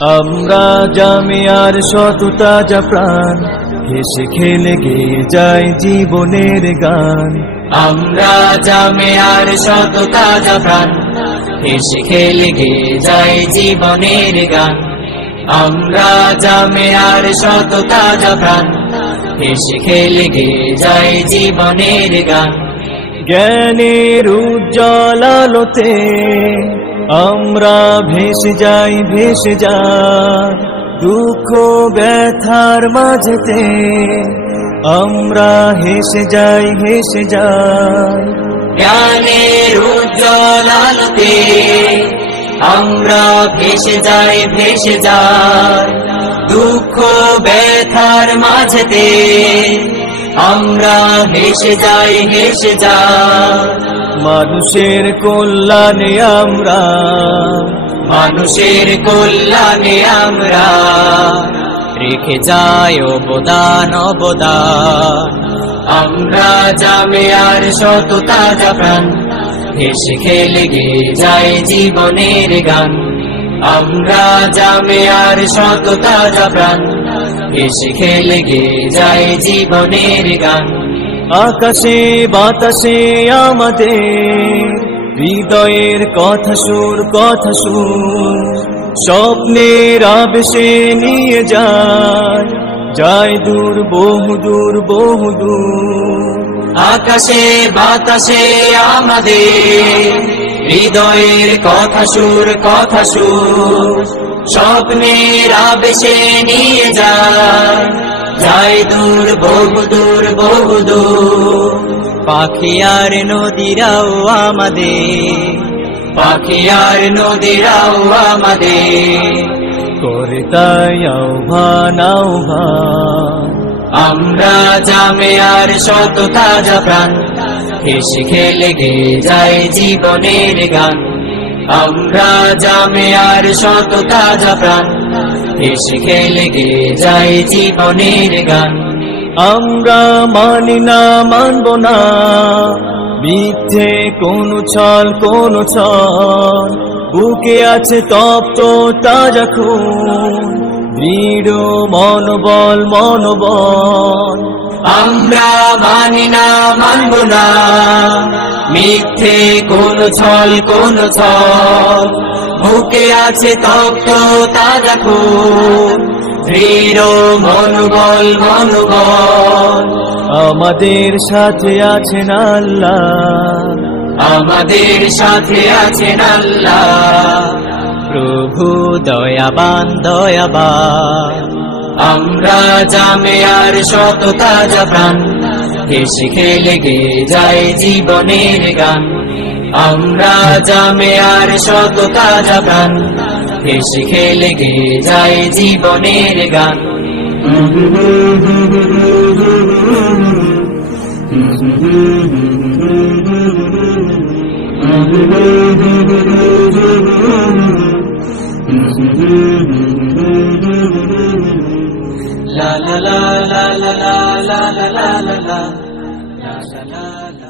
আমরা জামিয়ার শত তাজা প্রাণ, হেসে খেলে গেয়ে যায় জীবনের গান। আমরা জামিয়ার শত তাজা প্রাণ, হেসে খেলে গেয়ে যায় জীবনের গান। আমরা জামিয়ার শত তাজা প্রাণ, হেসে খেলে গেয়ে যায় জীবনের গান। জ্ঞানের উজ্জ্বল আলোতে আমরা ভেসে যাই, ভেসে যাই দুঃখ ব্যথার মাঝেতে। আমরা হেসে যাই, হেসে যাই জ্ঞানের উজ্জ্বল আলোতে আমরা ভেসে যাই, ভেসে যাই দুঃখ ব্যথার মাঝেতে। আমরা হেসে যাই, হেসে যাই মানুষের কল্যাণে আমরা, মানুষের কল্যাণে আমরা রেখে যাই অবদান, অবদান। আমরা জামিয়ার শত তাজা প্রাণ, হেসে খেলে গেয়ে যায় জীবনের গান। আমরা জামিয়ার শত তাজা প্রাণ, হেসে খেলে গেয়ে যায় জীবনের গান। আকাশে বাতাসে আমাদের হৃদয়ের কথা সুর, কথা সুর স্বপ্নের আবেশে নিয়ে যায়, যায় দূর বহু দূর, বহু দূর। আকাশে বাতাসে আমাদের হৃদয়ের কথা সুর, কথা সুর স্বপ্নের আবেশে নিয়ে যায়, যায় দূর বহু দূর, বহু দূর। পাখি আর নদীরাও আমাদের, পাখি আর নদীরাও আমাদের করে তাই আহ্বান, আহ্বান। আমরা জামিয়ার শত তাজা প্রাণ, হেসে খেলে গেয়ে যায় জীবনের গান। আমরা জামিয়ার শত তাজা প্রাণ, হেসে খেলে গেয়ে যায় জীবনের গান। আমরা মানি না, মানব না মিথ্যে কোনো ছল, কোনো ছল। বুকে আছে তপ্ত তাজা খুন, দৃঢ় মনোবল, মনোবল। আমরা মানি না, মানব না মিথ্যে কোনো ছল, কোনো ছল। বুকে আছে তপ্ত তাজা খুন, দৃঢ় মনোবল, মনোবল। আমাদের সাথে আছেন আল্লাহ, আমাদের সাথে আছেন আল্লাহ প্রভু দয়াবান, দয়াবান। আমরা জামিয়ার শত তাজা প্রাণ, হেসে খেলে গেয়ে যায় জীবনের গান। আমরা জামিয়ার শত তাজা প্রাণ, হেসে খেলে গেয়ে যায় জীবনের গান। La la la la la la la la la la la la la la la.